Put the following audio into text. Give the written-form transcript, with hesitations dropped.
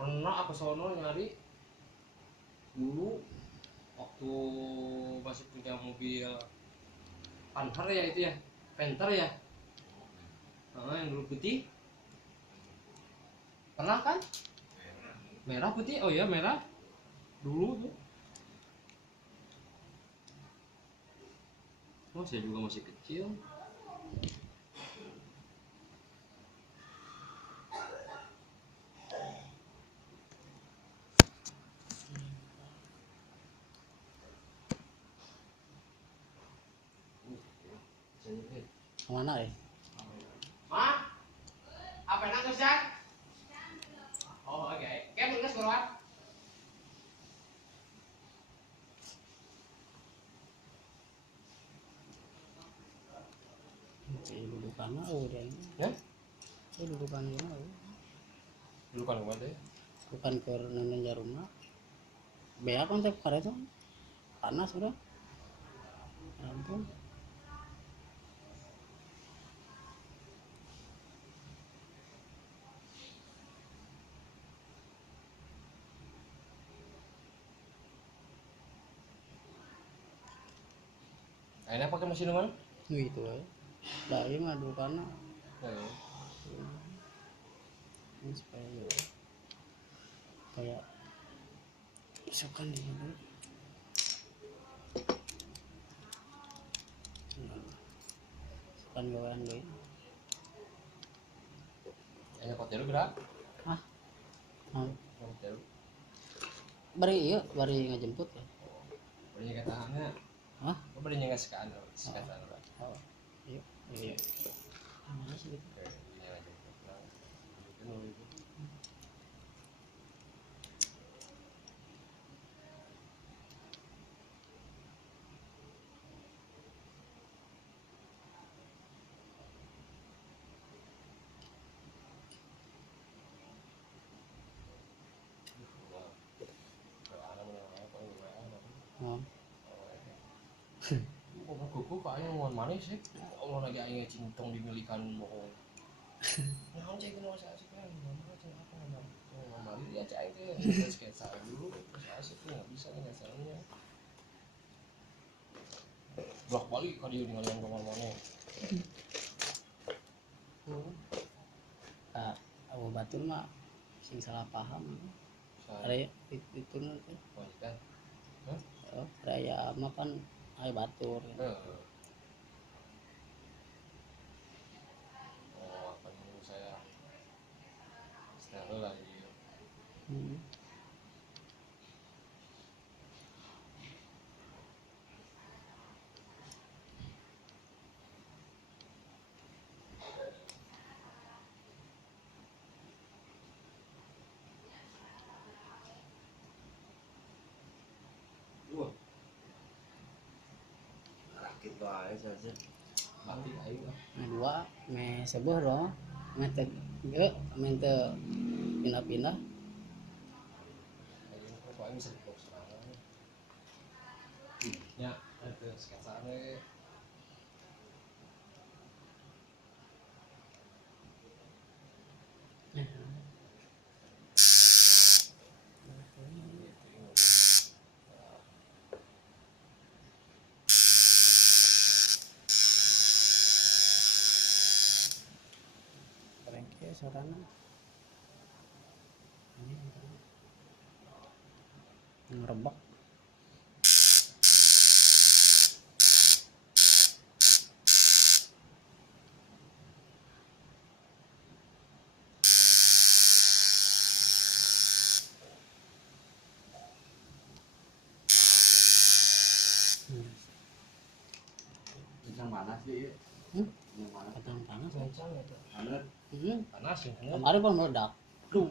Pernah aku sono nyari dulu waktu masih punya mobil Panther ya itu ya, Panther ya, yang dulu putih. Pernah kan? Merah putih, oh ya merah dulu tuh. Oh saya juga masih kecil. Kemana ya? Ma, apa nak kerja? Oh oke, kayak mulai keluar. Dudukan oh dia ini. Ya? Dudukan ini oh. Dulu kan kemana ya? Bukan ke nanya rumah. Bea kan teh kare itu panas udah. Ampun. Akhirnya pakai mesin mana? Gitu ya. Lah ieu mah dudukanna. Ini supaya ya. Kayak misalkan di sini. Misalkan gawean deui. Akhirnya hotel gerak. Hah? Hotel. Bari ieu, bari ngajemput ya. Berinya kataannya. Hah? Berinya nggak sekaan, sekatan. Oh. Iya. Iya. Mana sih gitu? Berinya ngajemput. Oh. Kuku kayaknya mau manis sih. Allah lagi aing cintong dimilikan bohong. Nah, cek kenal saya asik kan. Mama cek apa nama? Mama dia cek aing teh sketsa dulu. Saya asik nggak bisa nih ngasalnya. Bolak balik kalau dia ninggalin kamar mana. Ah, Abu Batur mah sing salah paham. Raya itu nanti. Oh, kan? Oh, raya mah kan ay batur. Oh, apa menurut saya style lagi. Wah, rakit wae saja. Mati aing lah. Dua me sebuah dong. Mente ge mente pindah-pindah. Aing kok aing bisa dibox serangan. Ya, itu sketsane. Rengke sarana. Ini ngerebak. Kencang panas sih. Yang mana? Kadang panas. Kencang itu. Panas. Hmm. Panas ya. Kemarin pun meledak. Duh.